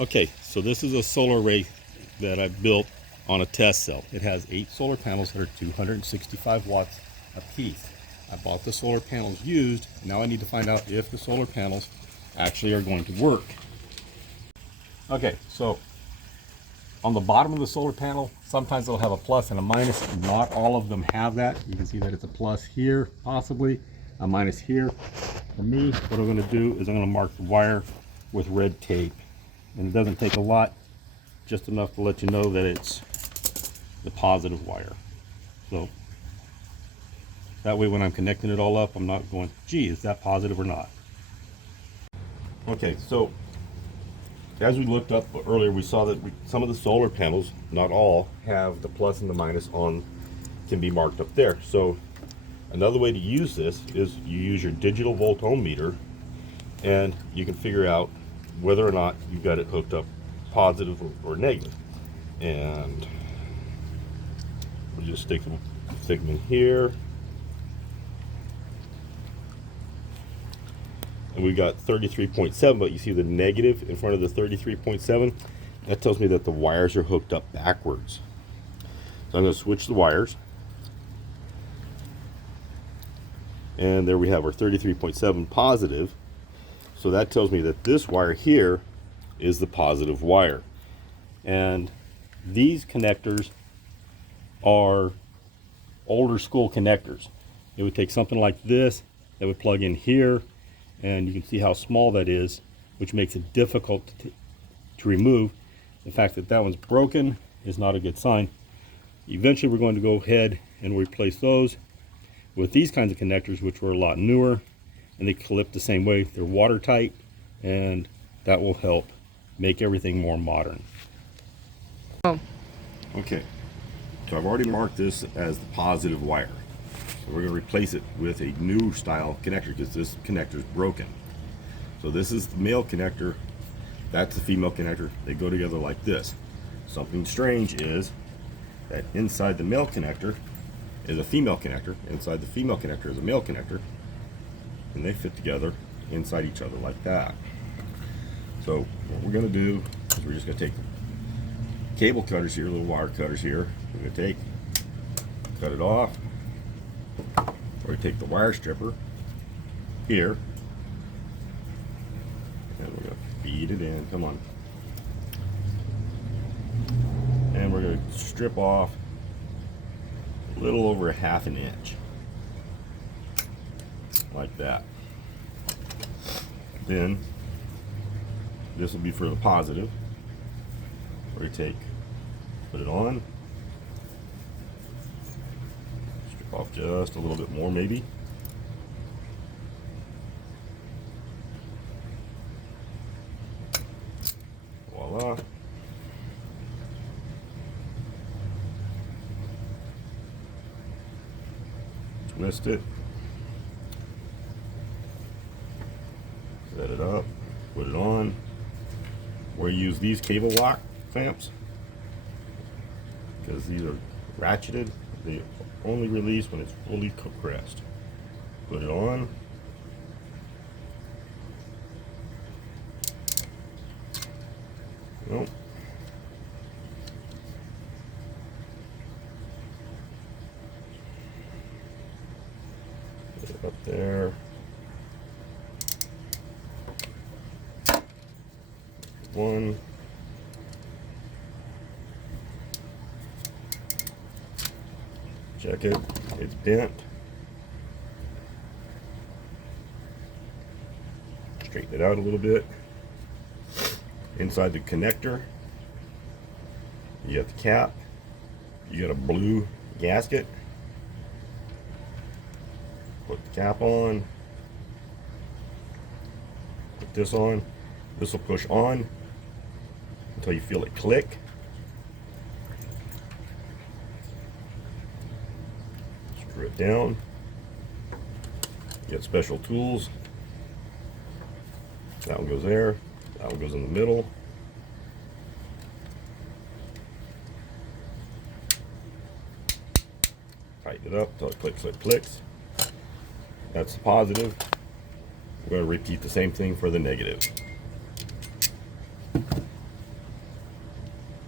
Okay, so this is a solar array that I built on a test cell. It has 8 solar panels that are 265 watts apiece. I bought the solar panels used. Now I need to find out if the solar panels actually are going to work. Okay, so on the bottom of the solar panel, sometimes they'll have a plus and a minus. Not all of them have that. You can see that it's a plus here, possibly, a minus here. For me, what I'm going to do is I'm going to mark the wire with red tape. And it doesn't take a lot, just enough to let you know that it's the positive wire. So that way when I'm connecting it all up, I'm not going, gee, is that positive or not? Okay, so as we looked up earlier, we saw that some of the solar panels, not all, have the plus and the minus on, can be marked up there. So another way to use this is you use your digital volt ohm meter, and you can figure out whether or not you've got it hooked up positive or negative. And we'll just stick them in here. And we've got 33.7, but you see the negative in front of the 33.7? That tells me that the wires are hooked up backwards. So I'm going to switch the wires. And there we have our 33.7 positive. So that tells me that this wire here is the positive wire. And these connectors are older school connectors. It would take something like this that would plug in here, and you can see how small that is, which makes it difficult to remove. The fact that that one's broken is not a good sign. Eventually we're going to go ahead and replace those with these kinds of connectors, which were a lot newer, and they clip the same way. They're watertight, and that will help make everything more modern. Okay, so I've already marked this as the positive wire. So we're going to replace it with a new style connector because this connector is broken. So this is the male connector, that's the female connector. They go together like this. Something strange is that inside the male connector is a female connector, inside the female connector is a male connector, and they fit together inside each other like that. So what we're going to do is we're just going to take the cable cutters here, little wire cutters here. We're going to cut it off, or take the wire stripper here, and we're going to feed it in. Come on. And we're going to strip off a little over 1/2 inch. Like that. Then this will be for the positive. Where you put it on, strip off just a little bit more maybe. Voila. Twist it. Set it up, put it on. We use these cable lock clamps because these are ratcheted. They only release when it's fully compressed. Put it on. Nope. Put it up there. One. Check it, it's bent. Straighten it out a little bit. Inside the connector, you got the cap, you got a blue gasket. Put the cap on, put this on. This will push on until you feel it click. Screw it down. You got special tools. That one goes there. That one goes in the middle. Tighten it up until it clicks, clicks. That's the positive. We're going to repeat the same thing for the negative.